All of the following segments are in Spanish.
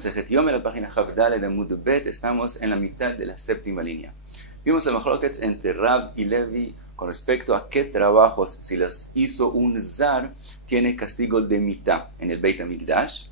Masejet Yom, en la página Javdale de Amud Bet, estamos en la mitad de la séptima línea. Vimos la machloket entre Rav y Levi con respecto a qué trabajos, si los hizo un zar, tiene castigo de mitad en el Beit HaMikdash.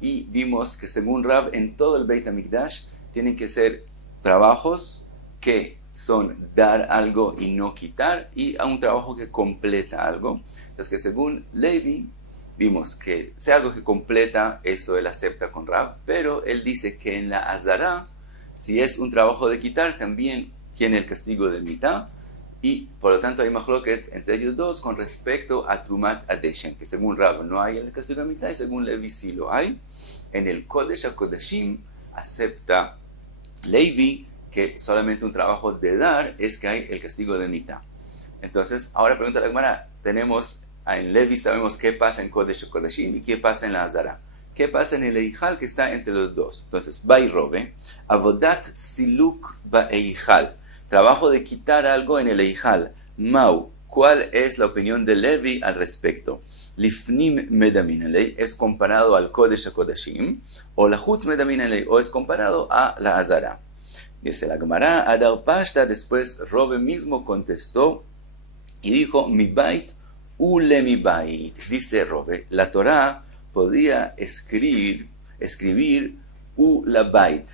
Y vimos que según Rav, en todo el Beit HaMikdash tienen que ser trabajos que son dar algo y no quitar, y a un trabajo que completa algo. Entonces que según Levi, vimos que sea algo que completa, eso él acepta con Rav, pero él dice que en la Azara, si es un trabajo de quitar, también tiene el castigo de mitad, y por lo tanto hay machloket entre ellos dos con respecto a Trumat Adeshen, que según Rav no hay el castigo de mitad, y según Levi sí lo hay. En el Kodesh HaKodashim acepta Levi que solamente un trabajo de dar es que hay el castigo de mitad. Entonces, ahora pregunta la Gemara, tenemos en Levi sabemos qué pasa en Kodesh HaKodashim y qué pasa en la Azara. ¿Qué pasa en el Eijal que está entre los dos? Entonces, Bayrobe, Avodat Siluk Ba'eijal, trabajo de quitar algo en el Eijal. Mau, ¿cuál es la opinión de Levi al respecto? Lifnim Medaminalei es comparado al Kodesh HaKodashim, o la Chutz Medaminalei, o es comparado a la Azara. Dice la Gemara, Adar Pashta, después Robe mismo contestó y dijo, Mi bait ule mi bait. Dice Robe, la Torah podía escribir u la bait,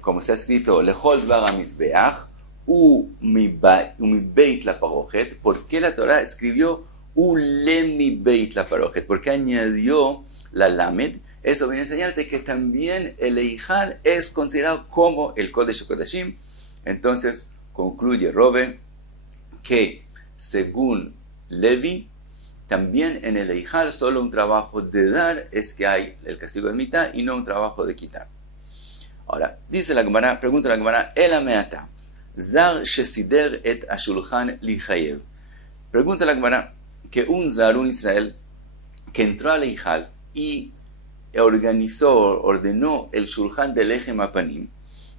como se ha escrito, lechol dvar hamizbeach, u mi beit la parojet. ¿Por qué la Torah escribió ule mi beit la parojet? ¿Por qué añadió la lamed? Eso viene a enseñarte que también el Eijal es considerado como el Kodesh HaKodashim. Entonces concluye Robe que según Levi, también en el Eijal solo un trabajo de dar es que hay el castigo de mitad y no un trabajo de quitar. Ahora, dice la Gemara, pregunta la Gemara, Ela meata, zar shesider et ashulchan lichayev. Pregunta la Gemara que un zar, un Israel, que entró al Eijal y ordenó el shulchan del Lechem Apanim,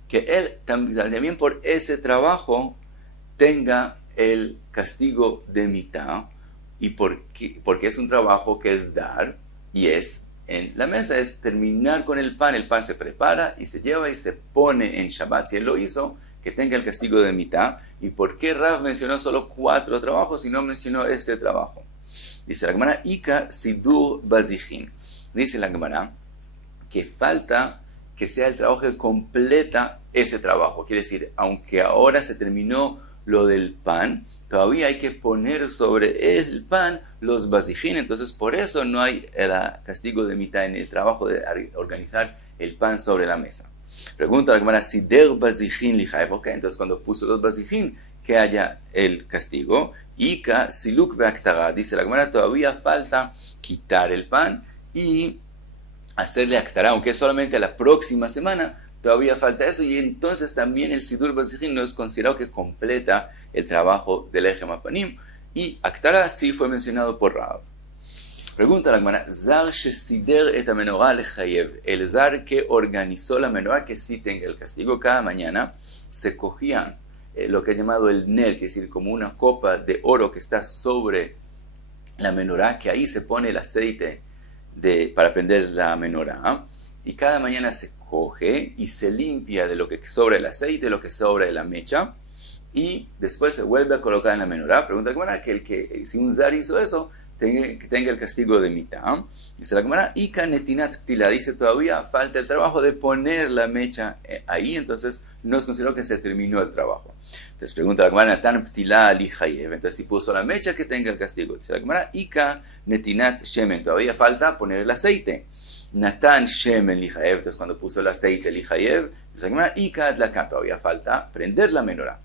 que él también por ese trabajo tenga el castigo de mitad, y porque es un trabajo que es dar, y es en la mesa, es terminar con el pan se prepara y se lleva y se pone en Shabbat, si él lo hizo, que tenga el castigo de mitad. ¿Y por qué Rav mencionó solo 4 trabajos y no mencionó este trabajo? Dice la Gemara, Ika Sidur Bazichin. Dice la Gemara que falta que sea el trabajo que completa ese trabajo. Quiere decir, aunque ahora se terminó lo del pan, todavía hay que poner sobre el pan los bazijín. Entonces por eso no hay el castigo de mitad en el trabajo de organizar el pan sobre la mesa. Pregunta la Gemara, Sider bazijín lichayev. Ok, entonces cuando puso los bazijín, que haya el castigo. Ika siluk ve'aktara. Dice la Gemara, todavía falta quitar el pan y hacerle aktara, aunque es solamente la próxima semana, todavía falta eso, y entonces también el Sidur Bazichin no es considerado que completa el trabajo del Lechem Apanim, y aktara sí fue mencionado por Rav. Pregunta la Gemara, Zar shesider et amenorah lechayev, el zar que organizó la menorá que sí tenga el castigo. Cada mañana se cogían lo que es llamado el ner, que es decir, como una copa de oro que está sobre la menorá, que ahí se pone el aceite para prender la menorá, y cada mañana se coge y se limpia de lo que sobra el aceite, de lo que sobra de la mecha, y después se vuelve a colocar en la menorá. Pregunta la Gemara que si un zar hizo eso, que tenga el castigo de mitad. Dice la Gemara, Ika netinat ptila, dice todavía falta el trabajo de poner la mecha ahí, entonces no es considerado que se terminó el trabajo. Entonces pregunta la Gemara, Natan ptila lichayev, entonces si puso la mecha, que tenga el castigo. Dice la Gemara, Ika netinat shemen, todavía falta poner el aceite. Natan shemen lichayev, entonces cuando puso el aceite lichayev, dice la Gemara, Ika adlaka, todavía falta prender la menorá.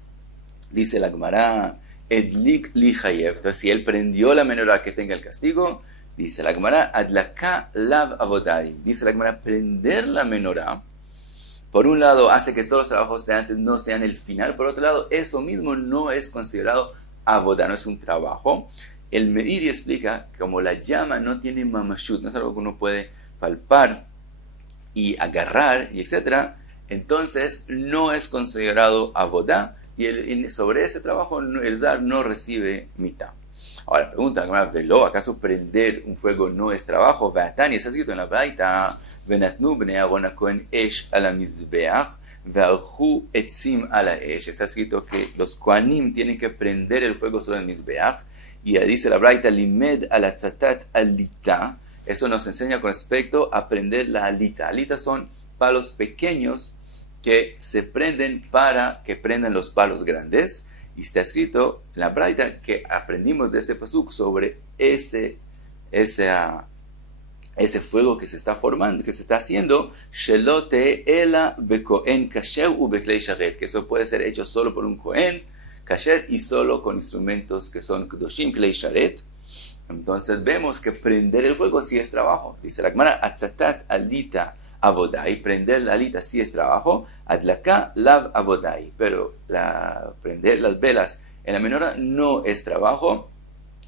Dice la Gemara, Edlik lichayev, entonces si él prendió la menorá, que tenga el castigo. Dice la Gemara, Adlaka lav avodai, dice la Gemara, prender la menorá, por un lado hace que todos los trabajos de antes no sean el final, por otro lado eso mismo no es considerado avodá, no es un trabajo. El Meiri explica que como la llama no tiene mamashut, no es algo que uno puede palpar y agarrar y etcétera, entonces no es considerado avodá, y sobre ese trabajo el zar no recibe mitad. Ahora pregunta, ¿acaso prender un fuego no es trabajo? Vatani, está escrito en la Braita, ונתנו בני אהרון הכהן אש על המזבח, וערכו עצים על האש. Está escrito que los kohanim tienen que prender el fuego sobre el mizbeach, y dice la braita, limed al atzatat alita. Eso nos enseña con respecto a prender la alita. Alitas son palos pequeños que se prenden para que prendan los palos grandes. Y está escrito en la braita que aprendimos de este pasuk sobre ese fuego que se está formando, que se está haciendo, shelote ela bekohen kasher u beklei sharet, que eso puede ser hecho solo por un kohen kasher y solo con instrumentos que son kedoshim klei sharet. Entonces vemos que prender el fuego sí es trabajo. Dice la Gemara, atzatat alita avodai, prender la alita sí es trabajo, adlaka lav avodai, pero prender las velas en la menorá no es trabajo.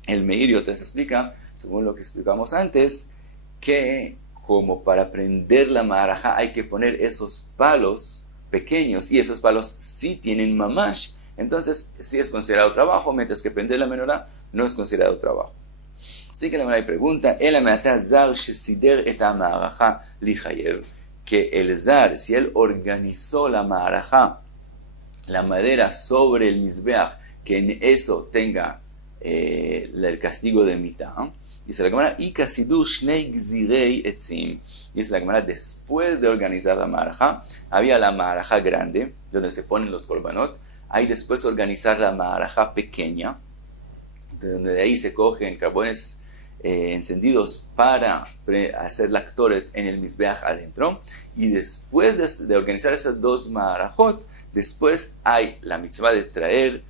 El Meir y otros explican, según lo que explicamos antes, que como para prender la marajá hay que poner esos palos pequeños, y esos palos sí tienen mamash, entonces sí es considerado trabajo, mientras que prender la menorá no es considerado trabajo. Así que la Gemara pregunta, que el zar, si él organizó la marajá, la madera sobre el mizbeach, que en eso tenga el castigo de mitad. Dice la Gemara, dice la Gemara, después de organizar la marajá, había la marajá grande, donde se ponen los korbanot, hay después organizar la marajá pequeña, donde de ahí se cogen carbones encendidos para hacer la ktoret en el mizbeach adentro, y después de organizar esas dos marajot, después hay la mitzvah de traer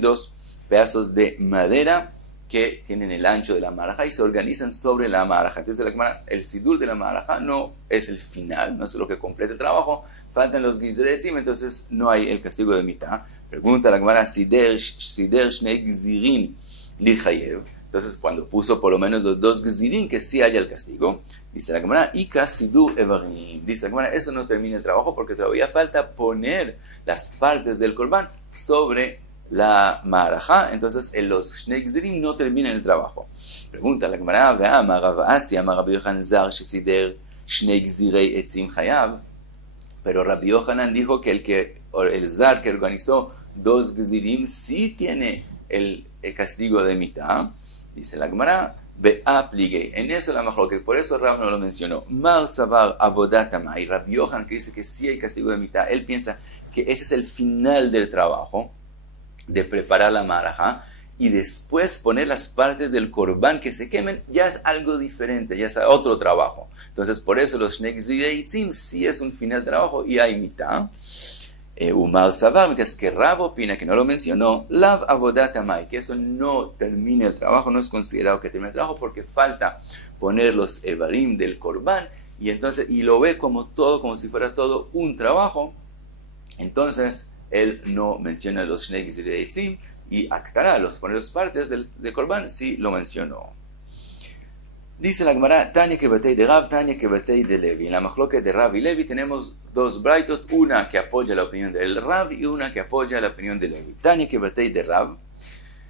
dos pedazos de madera que tienen el ancho de la marajá y se organizan sobre la marajá. Entonces el sidur de la marajá no es el final, no es lo que completa el trabajo, faltan los gizretzim, entonces no hay el castigo de mitad. Pregunta la Gemara, sider shnei gzirin li chayev. Entonces cuando puso por lo menos los dos gzirin, que sí haya el castigo. Dice la Gemara, ika sidur evarim. Dice la Gemara, eso no termina el trabajo porque todavía falta poner las partes del corbán sobre la marajá. Entonces los shnei gzirim no terminan el trabajo. Pregunta la Gemara, ve'ama Rav Asi, ama Rabbi Yochanan zar shesider shnei gzirei etzim chayav. Pero Rabbi Yochanan dijo que el zar que organizó dos gzirim sí tiene el castigo de mitad. Dice la Gemara, be'aplige. En eso la mejor, que por eso Rab no lo mencionó. Mar savar avodatamai. Rabbi Yochanan, que dice que sí hay castigo de mitad, él piensa que ese es el final del trabajo, de preparar la marajá, y después poner las partes del corbán que se quemen, ya es algo diferente, ya es otro trabajo. Entonces por eso los shnei gzirei etzim sí es un final del trabajo y hay mitad. Umar savar, mientras que Rab opina, que no lo mencionó, lav avodat amai, que eso no termina el trabajo, no es considerado que termine el trabajo porque falta poner los evarim del corbán, y lo ve como si fuera todo un trabajo. Entonces él no menciona los shnei gzirei etzim, y Aktara, poner las partes del corbán, sí lo mencionó. Dice la Gemara, Tania que batei de Rav, Tania que batei de Levi. En la machloket de Rav y Levi tenemos dos braitot, una que apoya la opinión del Rav y una que apoya la opinión de Levi. Tania que batei de Rav,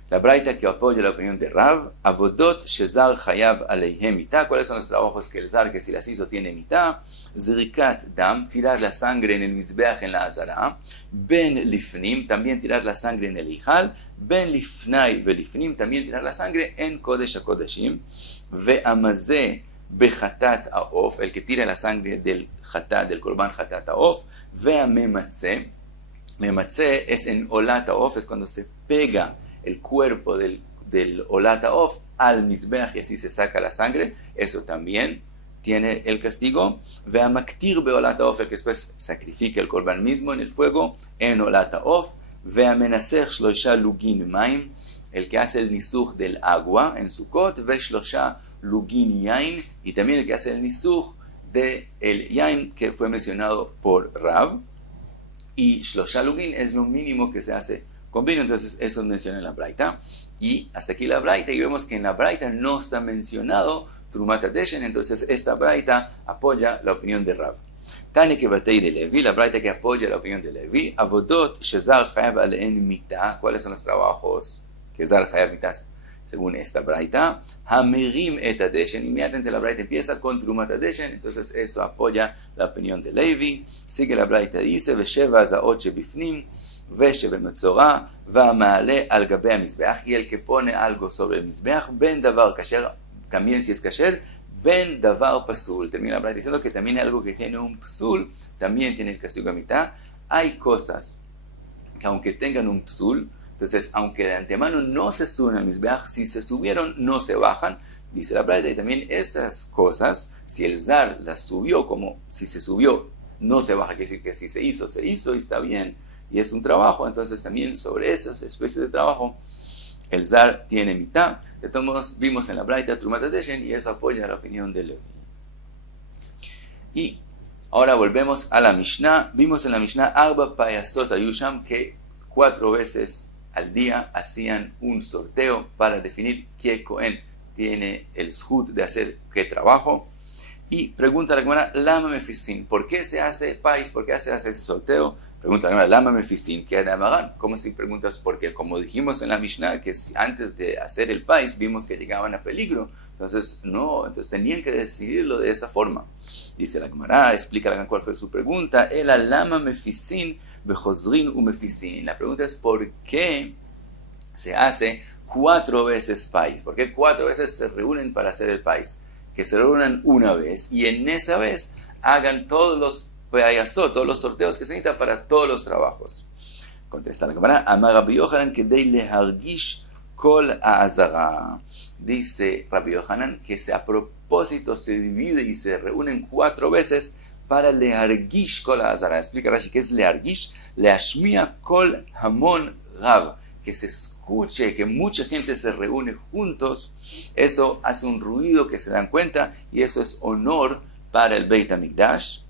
la braita que apoya la opinión de Rav, avodot shezar chayav aleihem mitah. ¿Cuáles son los trabajos que el zar, que si las hizo, tiene mitah? Zrikat dam, tirar la sangre en el mizbeach en la azara. Ben lifnim, también tirar la sangre en el hijal. Ben lifnai velifnim, también tirar la sangre en kodesh hakodeshim. Ve'amazeh bechatat aof, el que tira la sangre del korban chatat aof. Ve'amematzeh, mematzeh es en olat aof, es cuando se pega el cuerpo del olat aof al mizbeach y así se saca la sangre. Eso también tiene el castigo. Ve'amaktir beolat aof, el que después sacrifica el korban mismo en el fuego en olat aof. Ve'amenaser shlosha lugin maim, el que hace el nisuch del agua en Sukkot. Ve'shlosha lugin yain, y también el que hace el nisuch del yain que fue mencionado por Rav. Y shlosha lugin es lo mínimo que se hace con vino, entonces eso menciona en la braita. Y hasta aquí la braita, y vemos que en la braita no está mencionado Trumat HaDeshen, entonces esta braita apoya la opinión de Rav. Tania que batei de Levi, la braita que apoya la opinión de Levi. Avodot shezar chayav alein mitah, ¿cuáles son los trabajos que zar chayav mitah según esta braita, Hamerim et adeshen, inmediatamente la braita empieza con Trumat adeshen, entonces eso apoya la opinión de Levi. Sigue la braita, dice, Vesheva zaot shebifnim, ושבמצורע והמעלה על גבי המזבח, y el que pone algo sobre el mizbeach, ben davar kasher, también si es kasher, ben davar pasul. Termina la braita diciendo que también algo que tiene un psul, también tiene el castigo a mitad. Hay cosas que aunque tengan un psul, entonces aunque de antemano no se suben al mizbeach, si se subieron no se bajan, dice la braita, y también esas cosas, si el zar las subió, como si se subió, no se baja, quiere decir que si se hizo y está bien, y es un trabajo, entonces también sobre esas especies de trabajo el zar tiene mitad. De todos modos, vimos en la braita Trumat adeshen y eso apoya la opinión de Levi. Y ahora volvemos a la Mishnah. Vimos en la Mishnah Arba Payasot Ayusham, que 4 veces al día hacían un sorteo para definir qué Cohen tiene el zhut de hacer qué trabajo. Y pregunta la Gemara, Lama Mefisin, ¿por qué se hace pais? ¿Por qué se hace ese sorteo? Pregunta la Gemara, Lama Mefisin, ¿qué de Amagan? ¿Cómo si preguntas por qué? Como dijimos en la Mishnah, que antes de hacer el pais vimos que llegaban a peligro. Entonces, no, entonces tenían que decidirlo de esa forma. Dice la Gemara, explica cuál fue su pregunta. El Lama Mefisin, Bejozrin u Mefisin. La pregunta es, ¿por qué se hace 4 veces pais? ¿Por qué 4 veces se reúnen para hacer el pais? Que se reúnan una vez y en esa vez hagan todos los payasot, todos los sorteos que se necesitan para todos los trabajos. Contesta la Gemara, Amar Rabbi Yohanan kedei lehargish kol ha'azara. Dice Rabbi Yohanan que a propósito se divide y se reúnen 4 veces para lehargish kol ha'azara. Explica Rashi que es lehargish, leashmia kol hamon rav, que se escuche, que mucha gente se reúne juntos. Eso hace un ruido que se dan cuenta y eso es honor para el Beit HaMikdash.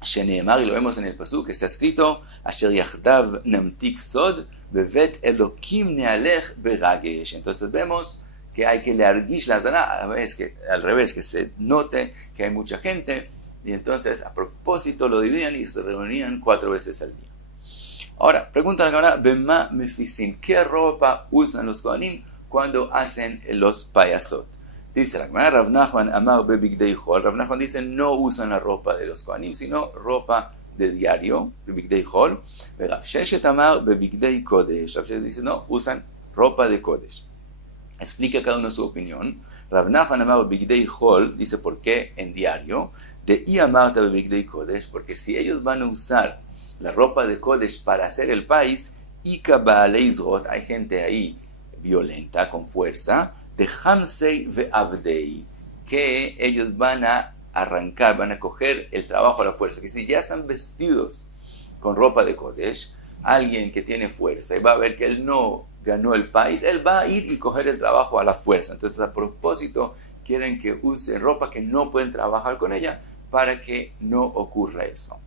Sheneemar, y lo vemos en el pasuk que está escrito, Asher yachdav namtik sod bevet elokim nealech beragesh. Entonces vemos que hay que leargish la zara, al revés, que se note que hay mucha gente, y entonces a propósito lo dividían y se reunían 4 veces al día. Ahora, pregunta la Gemara, Bema mefisin, ¿qué ropa usan los kohanim cuando hacen los payasot? Dice la Gemara, Rav Nachman amar bebigdei chol. Rav Nachman dice, no usan la ropa de los kohanim, sino ropa de diario, bebigdei chol. Rav Sheshet amar bebigdei kodesh. Rav Sheshet dice, no, usan ropa de kodesh. Explica cada uno su opinión. Rav Nachman amar bebigdei chol, dice, ¿por qué en diario? De i amarta bebigdei kodesh, porque si ellos van a usar la ropa de Kodesh para hacer el país, Ika Baalei Zrot, hay gente ahí violenta, con fuerza, de Hamsei ve Avdei, que ellos van a arrancar, van a coger el trabajo a la fuerza. Que si ya están vestidos con ropa de Kodesh, alguien que tiene fuerza y va a ver que él no ganó el país, él va a ir y coger el trabajo a la fuerza. Entonces, a propósito, quieren que use ropa que no pueden trabajar con ella para que no ocurra eso.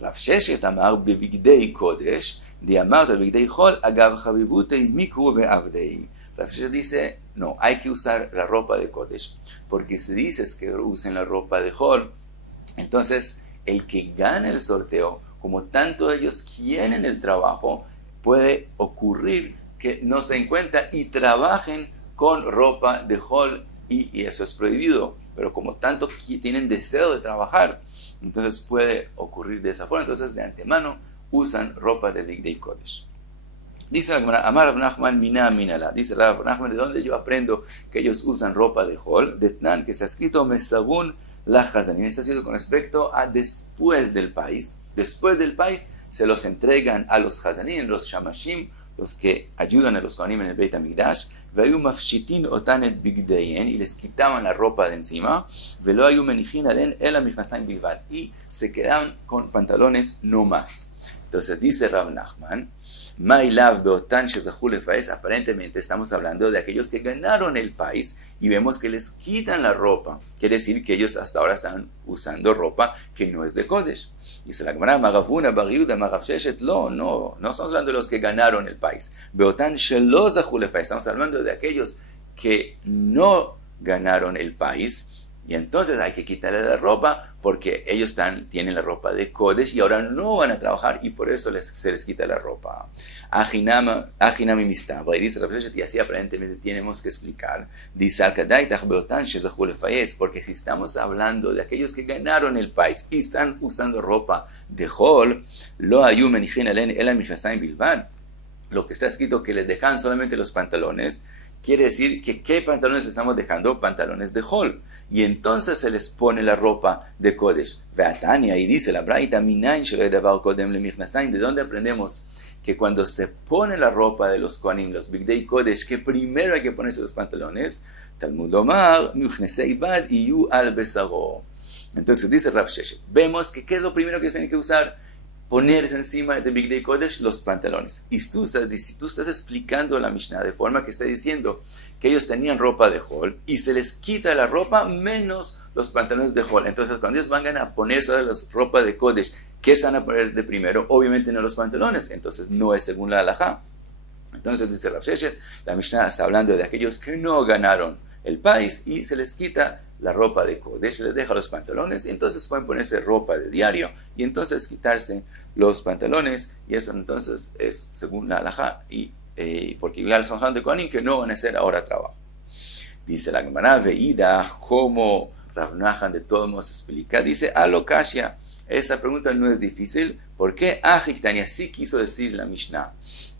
Rav Sheshet amar bebigdei kodesh, de amar bebigdei chol, agav chavivutei mikru ve'avdei. Rav Sheshet dice, no, hay que usar la ropa de kodesh, porque si dices que usen la ropa de chol, entonces el que gana el sorteo, como tanto ellos quieren el trabajo, puede ocurrir que no se den cuenta y trabajen con ropa de chol, y eso es prohibido. Pero como tanto tienen deseo de trabajar, entonces puede ocurrir de esa forma. Entonces de antemano usan ropa de bigdei kodesh. Dice la Gemara, Amar Rav Nachman mina minala. Dice Rav Nachman, ¿de dónde yo aprendo que ellos usan ropa de chol? De Tnan, que está escrito Mesabun la Hazanim. Está escrito con respecto a después del país. Después del país se los entregan a los Hazanim, los Shamashim, los que ayudan a los kohanim en el Beit HaMikdash, והיו מפשיטין אותן את בגדיהן, y les quitaban la ropa de encima, ולא היו מניחין עליהן אלא מכנסיים בלבד, y se quedaban con pantalones no más. Entonces dice Rav Nachman, Mailav beotan shezachul lefaes, aparentemente estamos hablando de aquellos que ganaron el país y vemos que les quitan la ropa. Quiere decir que ellos hasta ahora están usando ropa que no es de Kodesh. Dice la Gemara, Magavuna, Bariuda, Magav Sheshet, no estamos hablando de los que ganaron el país. Beotan shelo zachul lefaes, estamos hablando de aquellos que no ganaron el país. Y entonces hay que quitarle la ropa porque ellos tienen la ropa de Kodesh y ahora no van a trabajar y por eso se les quita la ropa. Ajinami Mistaba. Y dice Rav Sheshet, y así aparentemente tenemos que explicar. Dice porque si estamos hablando de aquellos que ganaron el país y están usando ropa de Hol, lo ayum menichin alen elam michasayim bilvad. Lo que está escrito que les dejan solamente los pantalones, quiere decir que ¿qué pantalones estamos dejando? Pantalones de Hol. Y entonces se les pone la ropa de Kodesh. Veatania, y dice la Braita, ¿de dónde aprendemos que cuando se pone la ropa de los Kohanim, los Bigdei Kodesh, que primero hay que ponerse los pantalones? Talmud Omar, entonces dice Rav Sheshet, vemos que ¿qué es lo primero que ellos tienen que usar? Ponerse encima de Bigdei Kodesh los pantalones. Y tú estás explicando la Mishnah de forma que está diciendo que ellos tenían ropa de Hol y se les quita la ropa menos los pantalones de Hol. Entonces cuando ellos van a ponerse la ropa de Kodesh, ¿qué se van a poner de primero? Obviamente no los pantalones. Entonces no es según la halajá. Entonces dice Rav Sheshet, la Mishnah está hablando de aquellos que no ganaron el país y se les quita la ropa de Kodesh, se les deja los pantalones y entonces pueden ponerse ropa de diario y entonces quitarse los pantalones y eso entonces es según la halajá y porque igual son gente de Kohanim que no van a hacer ahora trabajo. Dice la Gemara veída como Rav Nachman de todos modos explica, dice alokashia, esa pregunta no es difícil, ¿por qué Ajiktania sí quiso decir la Mishnah?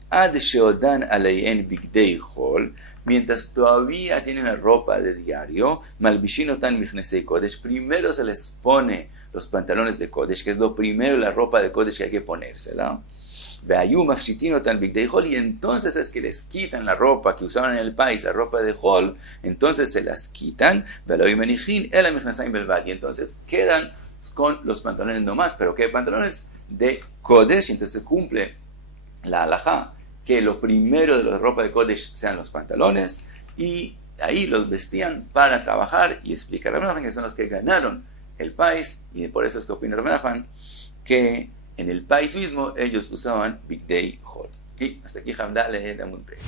Ad sheodan aleyen bigdei Hol, mientras todavía tienen la ropa de diario, malbishinotan michnesei Kodesh, primero se les pone los pantalones de Kodesh, que es lo primero, la ropa de Kodesh que hay que ponérsela. Veayum afshitinotan bigdei Hol, y entonces es que les quitan la ropa que usaban en el país, la ropa de Hol, entonces se las quitan, veloy menichin ela michnesayim belvad, y entonces quedan con los pantalones nomás, pero ¿qué pantalones de Kodesh? Entonces se cumple la halajá, que lo primero de la ropa de Kodesh sean los pantalones, y ahí los vestían para trabajar, y explica Rav Nachman que son los que ganaron el país, y por eso es que opina Rav Nachman que en el país mismo ellos usaban Bigdei Hol. Y hasta aquí Hamdale de Amud Bey.